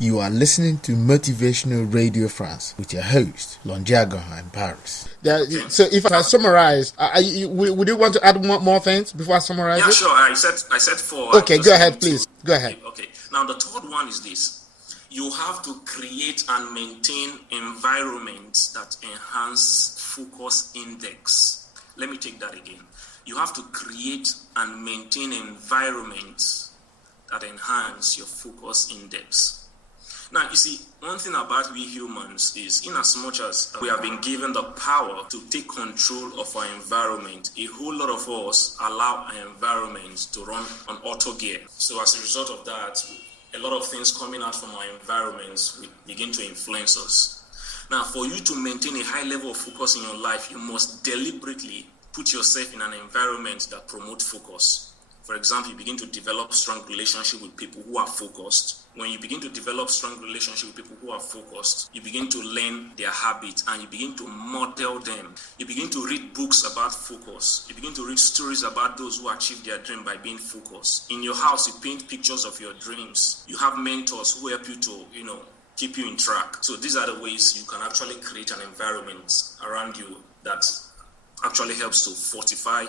You are listening to Motivational Radio France with your host, Longiago in Paris. So if I summarize, would you want to add more things before I summarize it? Yeah, sure. I said 4. Okay, go ahead, please. Go ahead. Okay. Now, the third one is this. You have to create and maintain environments that enhance focus index. Let me take that again. You have to create and maintain environments that enhance your focus index. Now, you see, one thing about we humans is, in as much as we have been given the power to take control of our environment, a whole lot of us allow our environment to run on auto gear. So as a result of that, a lot of things coming out from our environments will begin to influence us. Now, for you to maintain a high level of focus in your life, you must deliberately put yourself in an environment that promotes focus. For example, you begin to develop strong relationship with people who are focused. When you begin to develop strong relationship with people who are focused, you begin to learn their habits and you begin to model them. You begin to read books about focus. You begin to read stories about those who achieve their dream by being focused. In your house, you paint pictures of your dreams. You have mentors who help you to, keep you in track. So these are the ways you can actually create an environment around you that actually helps to fortify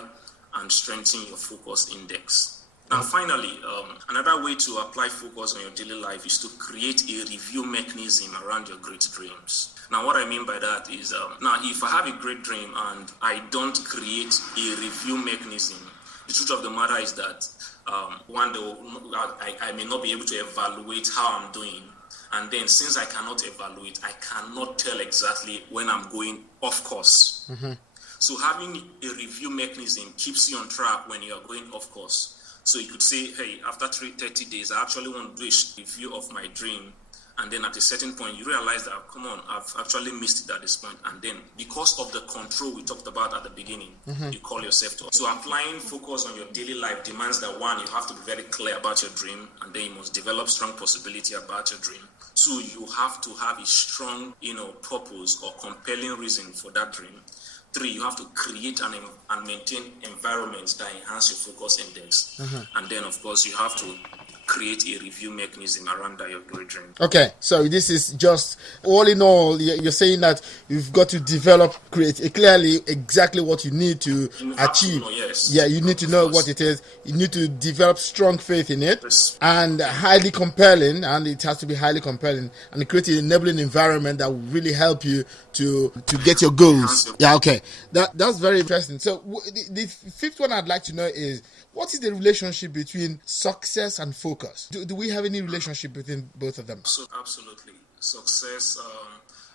and strengthen your focus index. Now, finally, another way to apply focus on your daily life is to create a review mechanism around your great dreams. Now, what I mean by that is, now, if I have a great dream and I don't create a review mechanism, the truth of the matter is that one day I may not be able to evaluate how I'm doing. And then since I cannot evaluate, I cannot tell exactly when I'm going off course. Mm-hmm. So having a review mechanism keeps you on track when you are going off course. So you could say, hey, after 30 days, I actually want to do a review of my dream. And then at a certain point, you realize that, come on, I've actually missed it at this point. And then because of the control we talked about at the beginning, you call yourself to. So applying focus on your daily life demands that, one, you have to be very clear about your dream. And then you must develop strong possibility about your dream. Two, you have to have a strong, purpose or compelling reason for that dream. Three, you have to create and maintain environments that enhance your focus index. And then, of course, you have to create a review mechanism around that your great dream. Okay, so this is just, all in all, you're saying that you've got to create clearly exactly what you need to achieve. Yes. Yeah, you need to know what it is. You need to develop strong faith in it, and highly compelling, and it has to be highly compelling, and create an enabling environment that will really help you to get your goals. Yeah, okay. That's very interesting. So the fifth one I'd like to know is, what is the relationship between success and focus? Do we have any relationship between both of them? So, absolutely. Success,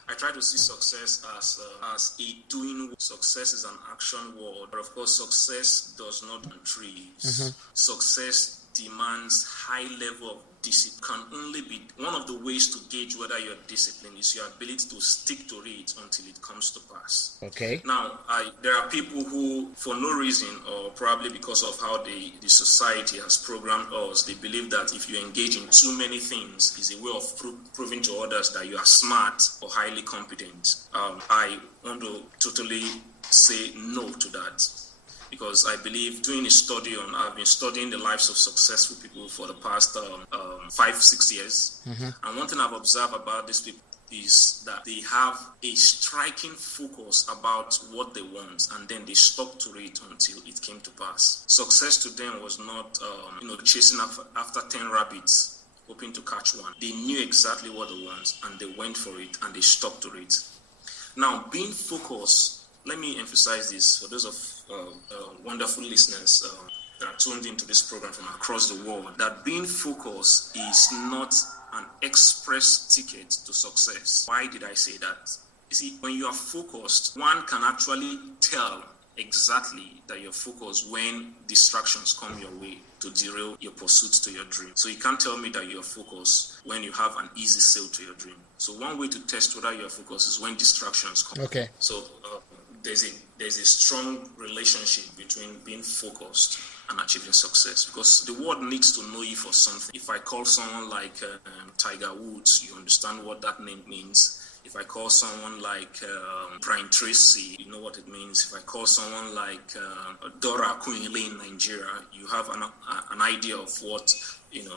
I try to see success as a doing. Success is an action word. But of course, success does not on trees. Success demands high level of discipline. Can only be one of the ways to gauge whether you're disciplined is your ability to stick to it until it comes to pass. Okay. Now, there are people who, for no reason, or probably because of how the society has programmed us, they believe that if you engage in too many things, is a way of proving to others that you are smart or highly competent. I want to totally say no to that. Because I believe I've been studying the lives of successful people for the past 5-6 years. And one thing I've observed about these people is that they have a striking focus about what they want, and then they stuck to it until it came to pass. Success to them was not, chasing after 10 rabbits, hoping to catch one. They knew exactly what they want, and they went for it, and they stuck to it. Now, being focused, let me emphasize this for those of wonderful listeners that are tuned into this program from across the world, that being focused is not an express ticket to success. Why did I say that? You see, when you are focused, one can actually tell exactly that you're focused when distractions come your way to derail your pursuit to your dream. So you can't tell me that you're focused when you have an easy sail to your dream. So one way to test whether you're focused is when distractions come. Okay. So there's a strong relationship between being focused and achieving success, because the world needs to know you for something. If I call someone like Tiger Woods, you understand what that name means. If I call someone like Brian Tracy, you know what it means. If I call someone like Dora Akunyili in Nigeria, you have an idea of what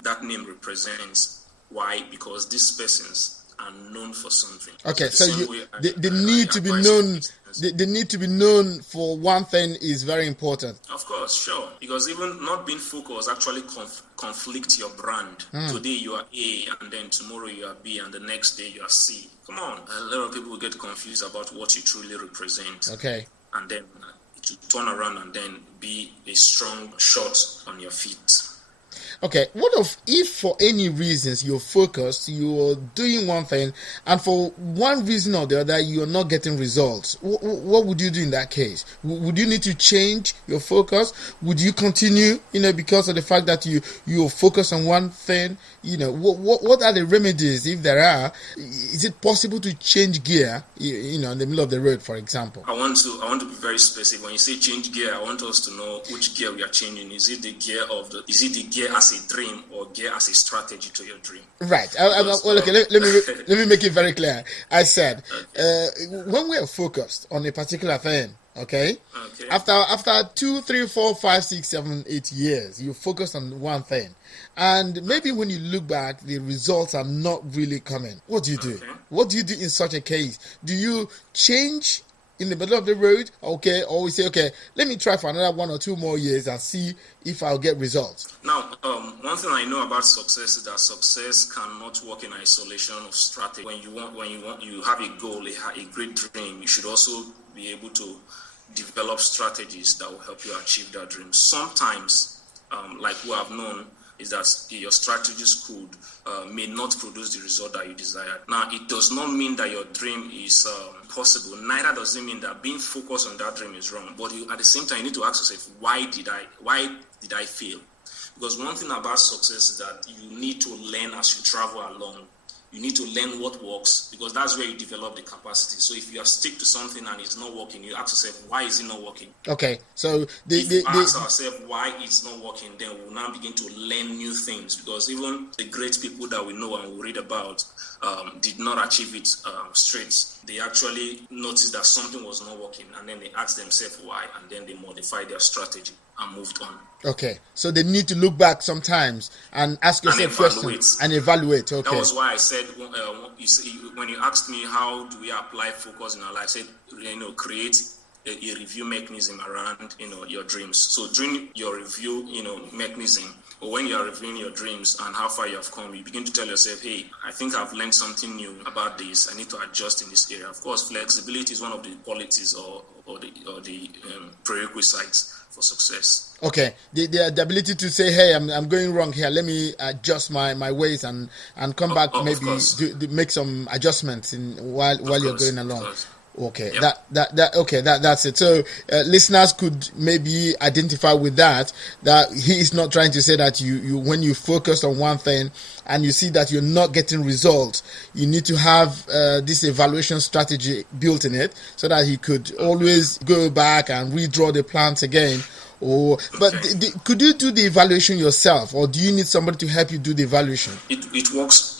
that name represents. Why? Because these persons are known for something. Okay, so the need to be known. The need to be known for one thing is very important. Of course, sure. Because even not being focused actually conflict your brand. Today you are A, and then tomorrow you are B, and the next day you are C. Come on. A lot of people get confused about what you truly represent. Okay. And then to turn around and then be a strong shot on your feet. Okay, what if for any reasons you're focused, you're doing one thing, and for one reason or the other you're not getting results? What would you do in that case? Would you need to change your focus? Would you continue, because of the fact that you're focused on one thing? What are the remedies, if there are? Is it possible to change gear, in the middle of the road, for example? I want to be very specific. When you say change gear, I want us to know which gear we are changing. Is it the gear as a dream or gear as a strategy to your dream? Right. Okay. Let me make it very clear. I said, when we are focused on a particular thing, okay. After 2, 3, 4, 5, 6, 7, 8 years, you focus on one thing, and maybe when you look back, the results are not really coming. What do you do? Okay. What do you do in such a case? Do you change in the middle of the road, okay, or we say, okay, let me try for another 1 or 2 more years and see if I'll get results? Now, one thing I know about success is that success cannot work in isolation of strategy. When you have a goal, a great dream, you should also be able to develop strategies that will help you achieve that dream. Sometimes, like we have known, is that your strategies may not produce the result that you desire. Now, it does not mean that your dream is possible. Neither does it mean that being focused on that dream is wrong. But at the same time, you need to ask yourself, why did I fail? Because one thing about success is that you need to learn as you travel along. You need to learn what works, because that's where you develop the capacity. So if you stick to something and it's not working, you ask yourself, why is it not working? Okay, so if we ask ourselves why it's not working, then we'll now begin to learn new things, because even the great people that we know and we read about did not achieve it straight. They actually noticed that something was not working, and then they asked themselves why, and then they modified their strategy and moved on. Okay, so they need to look back sometimes and ask yourself questions and evaluate. Okay, that was why I said when you asked me how do we apply focus in our life, I said create a review mechanism around your dreams. So during your review mechanism, or when you are reviewing your dreams and how far you have come, you begin to tell yourself, hey, I think I've learned something new about this. I need to adjust in this area. Of course, flexibility is one of the qualities or the prerequisites for success. Okay, the ability to say, hey, I'm going wrong here. Let me adjust my ways and come back, maybe make some adjustments while you're going along. Okay, yep. That's it. So listeners could maybe identify with that he is not trying to say that you when you focus on one thing and you see that you're not getting results, you need to have this evaluation strategy built in it, so that he could always go back and redraw the plans again. Could you do the evaluation yourself, or do you need somebody to help you do the evaluation? It works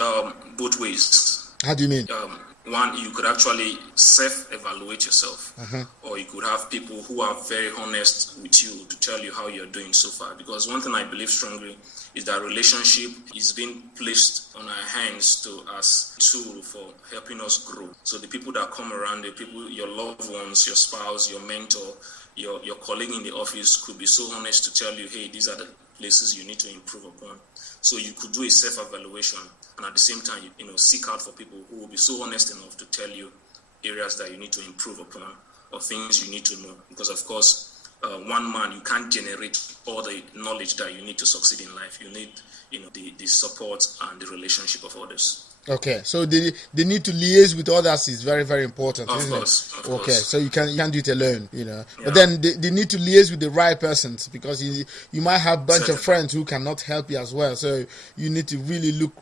both ways. How do you mean? One, you could actually self-evaluate yourself, or you could have people who are very honest with you to tell you how you're doing so far. Because one thing I believe strongly is that relationship is being placed on our hands as a tool for helping us grow. So the people that come around, the people, your loved ones, your spouse, your mentor, your colleague in the office could be so honest to tell you, hey, these are the places you need to improve upon. So you could do a self-evaluation, and at the same time, seek out for people who will be so honest enough to tell you areas that you need to improve upon or things you need to know. Because of course, one man, you can't generate all the knowledge that you need to succeed in life. You need, the support and the relationship of others. Okay, so the need to liaise with others is very, very important. Of course. So you can't do it alone, Yeah. But then they need to liaise with the right persons, because you might have a bunch of friends who cannot help you as well. So you need to really look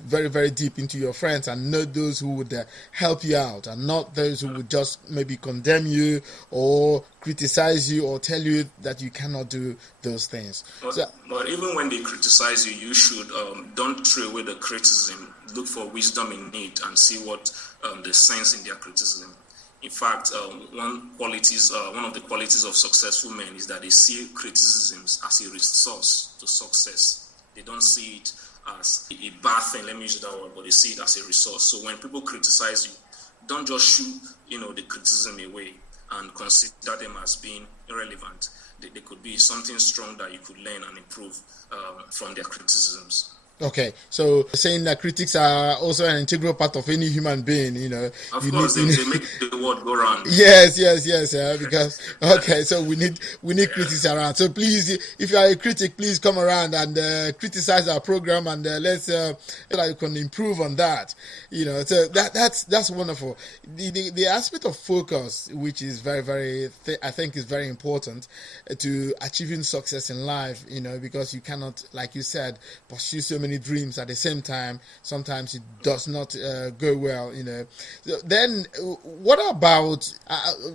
very, very deep into your friends and know those who would help you out, and not those who would just maybe condemn you or criticize you or tell you that you cannot do those things. But even when they criticize you, you should don't throw away the criticism. Look for wisdom in it and see what the sense in their criticism. In fact, one of the qualities of successful men is that they see criticisms as a resource to success. They don't see it as a bad thing, let me use that word, but they see it as a resource. So when people criticize you, don't just shoot, the criticism away and consider them as being irrelevant. They could be something strong that you could learn and improve from their criticisms. Okay, so saying that critics are also an integral part of any human being, Of course, they make the world go round. Yes, because so we need critics around. So please, if you are a critic, please come around and criticize our program, and let's so that you can improve on that. So that's wonderful. The aspect of focus, which is very, very, I think is very important to achieving success in life. Because you cannot, like you said, pursue so many dreams at the same time. Sometimes it does not go well. So then, what about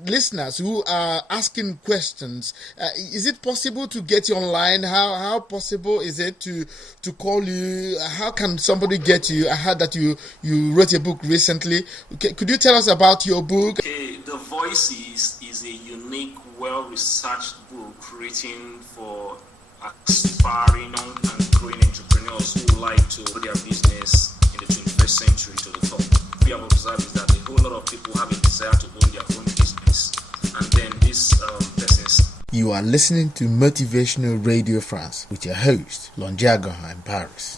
listeners who are asking questions? Is it possible to get you online? How possible is it to call you? How can somebody get you? I heard that you wrote a book recently. Could you tell us about your book? Okay, The Voices is a unique, well-researched book written for aspiring and growing entrepreneurs who like to grow their business in the 21st century to the top. We have observed is that a whole lot of people have a desire to own their own business, and then this person's. You are listening to Motivational Radio France with your host, Longiago in Paris.